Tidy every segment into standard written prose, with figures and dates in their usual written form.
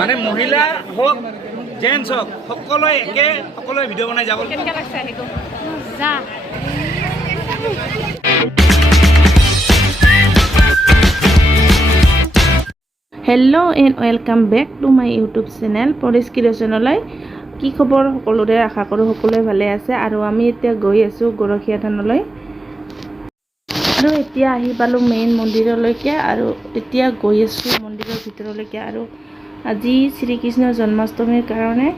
মানে মহিলা হোক জেন্টস হোক সকলোৱে একে সকলোৱে ভিডিঅ' বনাই যাব। কেনেকৈ লাগছে আহিব যা hello' and welcome back to my YouTube channel পৰিচ ক্ৰিয়েশ্যনলৈ। কি খবৰ সকলোৰে, আশা কৰোঁ সকলোৱে ভালে আছে। আৰু আমি এতিয়া গৈ আছোঁ গৰখীয়া থানলৈ। আৰু এতিয়া আহি পালোঁ মেইন মন্দিৰলৈকে। আৰু এতিয়া গৈ আছোঁ মন্দিৰৰ ভিতৰলৈকে। আৰু আজি শ্ৰীকৃষ্ণৰ জন্মাষ্টমীৰ কাৰণে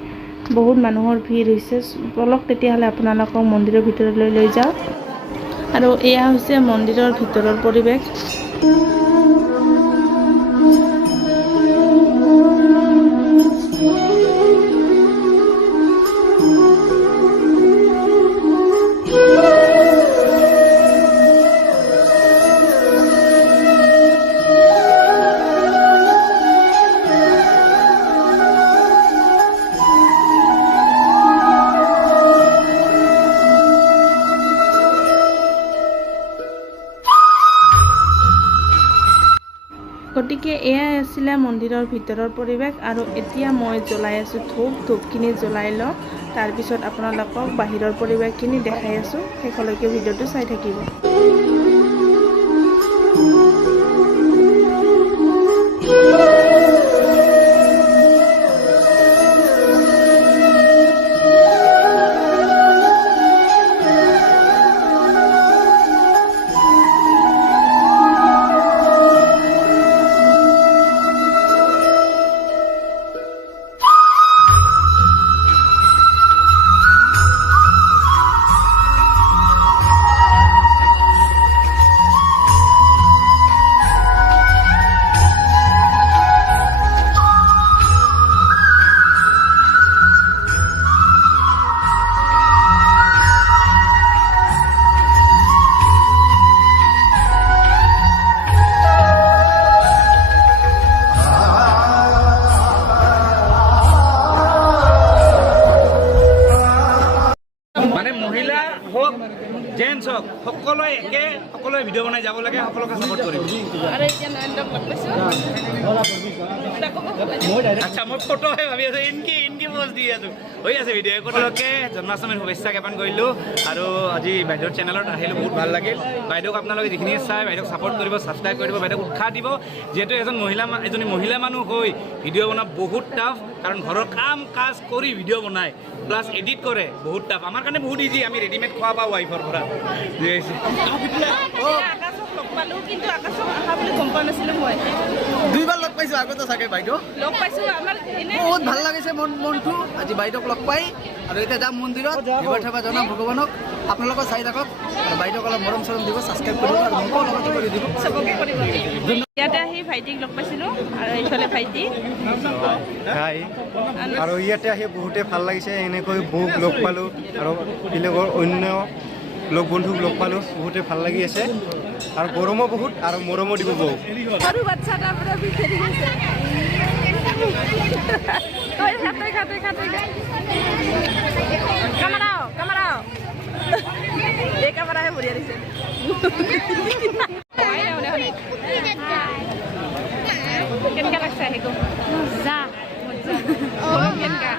বহুত মানুহৰ ভিৰ হৈছে। বলক তেতিয়াহ'লে আপোনালোকক মন্দিৰৰ ভিতৰলৈ লৈ যাওঁ। আৰু এয়া হৈছে মন্দিৰৰ ভিতৰৰ পৰিৱেশ। গতিকে এয়াই আছিলে মন্দিৰৰ ভিতৰৰ পৰিৱেশ। আৰু এতিয়া মই জ্বলাই আছোঁ ধূপখিনি জ্বলাই লওঁ, তাৰপিছত আপোনালোকক বাহিৰৰ পৰিৱেশখিনি দেখাই আছোঁ। শেষলৈকে ভিডিঅ'টো চাই থাকিব। মানে মহিলা হোক জেন্টস হোক সকলোৱে একে সকলোৱে ভিডিঅ' বনাই যাব লাগে, সকলোকে ছাপোৰ্ট কৰিব। আচ্ছা, মই ফটোহে ভাবি আছোঁ, ইনকি পোষ্ট দি আছোঁ। হৈ আছে ভিডিঅ'। সকলোকে জন্মাষ্টমীৰ শুভেচ্ছা জ্ঞাপন কৰিলোঁ। আৰু আজি বাইদেউৰ চেনেলত আহিলোঁ, বহুত ভাল লাগিল। বাইদেউক আপোনালোকে যিখিনি চাই বাইদেউক ছাপোৰ্ট কৰিব, ছাবস্ক্ৰাইব কৰিব, বাইদেউক উৎসাহ দিব। যিহেতু এজনী মহিলা মানুহ হৈ ভিডিঅ' বনোৱা বহুত টাফ, কাৰণ ঘৰৰ কাম কাজ কৰি ভিডিঅ' বনায়, প্লাছ এডিট কৰে, বহুত টাফ। আমাৰ কাৰণে বহুত ইজি, আমি ৰেডিমেড খোৱা পাওঁ ৱাইফৰ পৰা। কিন্তু আকাশক আহা বুলি গম পোৱা নাছিলোঁ মই। দুইবাৰ লগ পাইছোঁ আগতে চাগে বাইদেউ। লগ পাইছোঁ, আমাৰ বহুত ভাল লাগিছে মনটো আজি বাইদেউক লগ পাই। আৰু এতিয়া যাম মন্দিৰত, এবাৰ থেবা জনাম ভগৱানক। আপোনালোকে চাই থাকক আৰু বাইদেউক অলপ মৰম চৰম দিব, ছাবস্ক্ৰাইব কৰিব আৰু মোকো লগতে কৰি দিব। চবকে কৰিব। ইয়াতে আহি ভাইটিক লগ পাইছিলোঁ, আৰু এইফালে ভাইটি হাই। আৰু ইয়াতে আহি বহুতে ভাল লাগিছে, এনেকৈ বৌক লগ পালোঁ আৰু বেলেগৰ অন্য লগ বন্ধুক লগ পালোঁ, বহুতে ভাল লাগি আছে। আৰু গৰমো বহুত আৰু মৰমো দিব বৌ। সৰু বাচ্চা এটা পুৰা বিচাৰি গৈছে। কামাৰাও এই কামাৰাহে বঢ়িয়া দিছে। কেনেকৈ লাগছে আহিব যা কেনেকা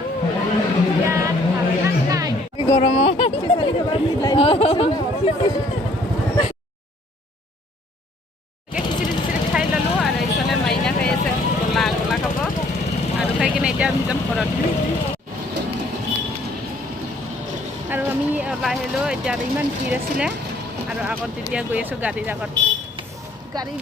গৰম খিচিৰি খাই ল'লোঁ। আৰু এইফালে মাইনা খাই আছে গোলা খাব। আৰু খাই কিনে এতিয়া আমি যাম ঘৰত। আৰু আমি ওলাই আহিলোঁ। এতিয়া আৰু ইমান ভিৰ আছিলে। আৰু আগত যেতিয়া গৈ আছোঁ গাড়ীৰ আগত, গাড়ী